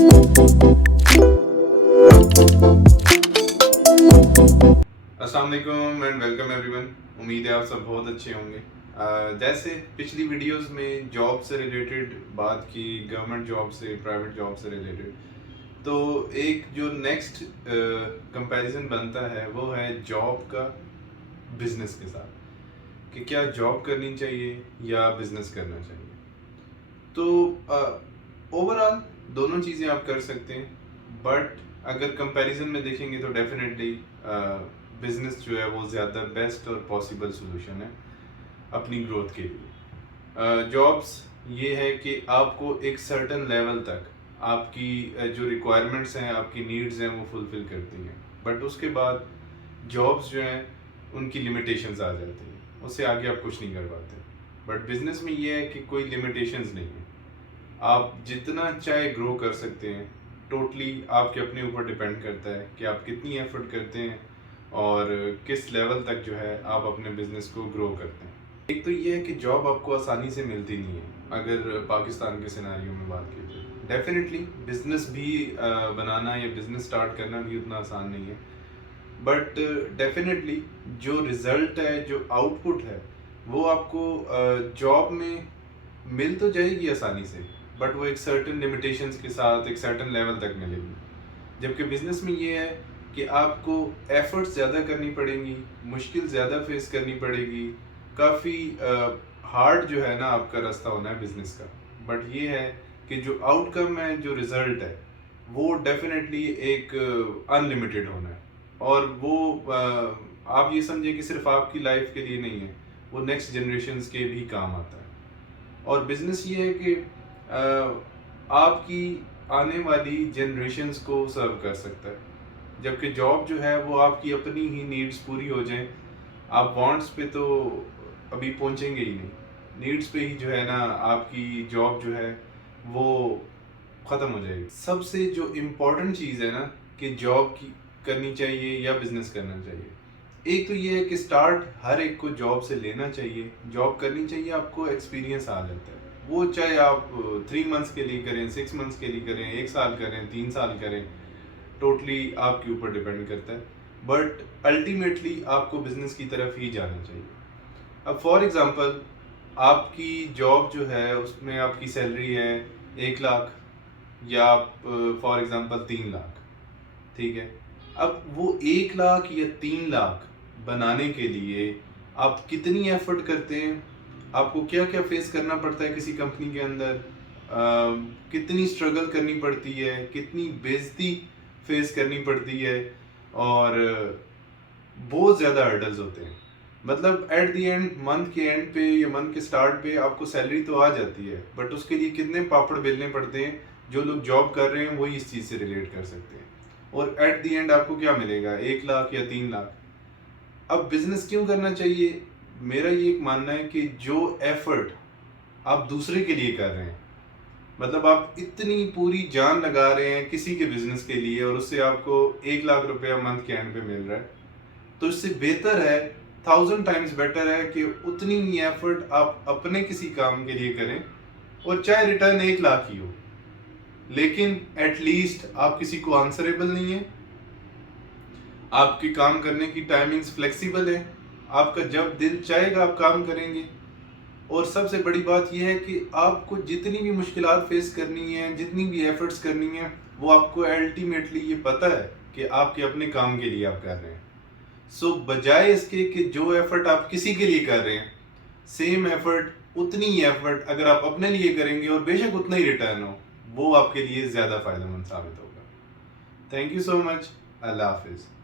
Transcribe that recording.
अस्सलाम वालेकुम and welcome everyone. उम्मीद है आप सब बहुत अच्छे होंगे। जैसे पिछली वीडियोस में जॉब से रिलेटेड बात की, गवर्नमेंट जॉब से, प्राइवेट जॉब से रिलेटेड, तो एक जो नेक्स्ट कंपैरिजन बनता है वो है जॉब का बिजनेस के साथ, कि क्या जॉब करनी चाहिए या बिजनेस करना चाहिए। तो ओवरऑल दोनों चीज़ें आप कर सकते हैं, बट अगर कंपैरिजन में देखेंगे तो डेफिनेटली बिजनेस जो है वो ज़्यादा बेस्ट और पॉसिबल सोल्यूशन है अपनी ग्रोथ के लिए। जॉब्स ये है कि आपको एक सर्टन लेवल तक आपकी जो रिक्वायरमेंट्स हैं, आपकी नीड्स हैं, वो फुलफिल करती हैं, बट उसके बाद जॉब्स जो हैं उनकी लिमिटेशंस आ जाती हैं, उससे आगे आप कुछ नहीं कर पाते। बट बिजनेस में ये है कि कोई लिमिटेशंस नहीं है, आप जितना चाहे ग्रो कर सकते हैं। टोटली आपके अपने ऊपर डिपेंड करता है कि आप कितनी एफर्ट करते हैं और किस लेवल तक जो है आप अपने बिजनेस को ग्रो करते हैं। एक तो ये है कि जॉब आपको आसानी से मिलती नहीं है। अगर पाकिस्तान के सिनेरियो में बात की जाए, डेफिनेटली बिजनेस भी बनाना या बिजनेस स्टार्ट करना भी उतना आसान नहीं है, बट डेफिनेटली जो रिजल्ट है, जो आउटपुट है, वो आपको जॉब में मिल तो जाएगी आसानी से, बट वो एक सर्टेन लिमिटेशंस के साथ एक सर्टेन लेवल तक मिलेगी। जबकि बिजनेस में ये है कि आपको एफर्ट्स ज़्यादा करनी पड़ेंगी, मुश्किल ज़्यादा फेस करनी पड़ेगी, काफ़ी हार्ड जो है ना आपका रास्ता होना है बिजनेस का। बट ये है कि जो आउटकम है, जो रिजल्ट है, वो डेफिनेटली एक अनलिमिटेड होना है। और वो आप ये समझिए कि सिर्फ आपकी लाइफ के लिए नहीं है, वो नेक्स्ट जनरेशन्स के भी काम आता है। और बिजनेस ये है कि आपकी आने वाली जनरेशन्स को सर्व कर सकता है, जबकि जॉब जो है वो आपकी अपनी ही नीड्स पूरी हो जाएं। आप वांट्स पे तो अभी पहुंचेंगे ही नहीं, नीड्स पे ही जो है ना आपकी जॉब जो है वो ख़त्म हो जाएगी। सबसे जो इम्पोर्टेंट चीज़ है ना कि जॉब की करनी चाहिए या बिजनेस करना चाहिए, एक तो ये है कि स्टार्ट हर एक को जॉब से लेना चाहिए, जॉब करनी चाहिए, आपको एक्सपीरियंस आ जाता है। वो चाहे आप 3 मंथ्स के लिए करें, 6 मंथ्स के लिए करें, 1 साल करें, 3 साल करें, टोटली आपके ऊपर डिपेंड करता है। बट अल्टीमेटली आपको बिजनेस की तरफ ही जाना चाहिए। अब फॉर एग्जांपल आपकी जॉब जो है उसमें आपकी सैलरी है 1 लाख, या आप फॉर एग्जांपल 3 लाख, ठीक है। अब वो 1 लाख या 3 लाख बनाने के लिए आप कितनी एफर्ट करते हैं, आपको क्या क्या फेस करना पड़ता है किसी कंपनी के अंदर, कितनी स्ट्रगल करनी पड़ती है, कितनी बेइज्जती फेस करनी पड़ती है, और बहुत ज़्यादा हर्डल्स होते हैं। मतलब एट द एंड, मंथ के एंड पे या मंथ के स्टार्ट पे आपको सैलरी तो आ जाती है, बट उसके लिए कितने पापड़ बेलने पड़ते हैं। जो लोग जॉब कर रहे हैं वही इस चीज़ से रिलेट कर सकते हैं। और एट द एंड आपको क्या मिलेगा, 1 लाख या 3 लाख। अब बिजनेस क्यों करना चाहिए? मेरा ये एक मानना है कि जो एफर्ट आप दूसरे के लिए कर रहे हैं, मतलब आप इतनी पूरी जान लगा रहे हैं किसी के बिजनेस के लिए, और उससे आपको 1 लाख रुपया मंथ के एंड पे मिल रहा है, तो इससे बेहतर है, 1000 टाइम्स बेटर है कि उतनी ही एफर्ट आप अपने किसी काम के लिए करें, और चाहे रिटर्न 1 लाख ही हो, लेकिन एटलीस्ट आप किसी को आंसरेबल नहीं है, आपके काम करने की टाइमिंग्स फ्लेक्सिबल है, आपका जब दिल चाहेगा आप काम करेंगे। और सबसे बड़ी बात यह है कि आपको जितनी भी मुश्किलात फेस करनी है, जितनी भी एफर्ट्स करनी है, वो आपको अल्टीमेटली ये पता है कि आपके अपने काम के लिए आप कर रहे हैं। सो बजाय इसके कि जो एफर्ट आप किसी के लिए कर रहे हैं, सेम एफर्ट, उतनी ही एफर्ट अगर आप अपने लिए करेंगे और बेशक उतना ही रिटर्न हो, वो आपके लिए ज़्यादा फायदेमंद साबित होगा। Thank you so much. Allah हाफिज़।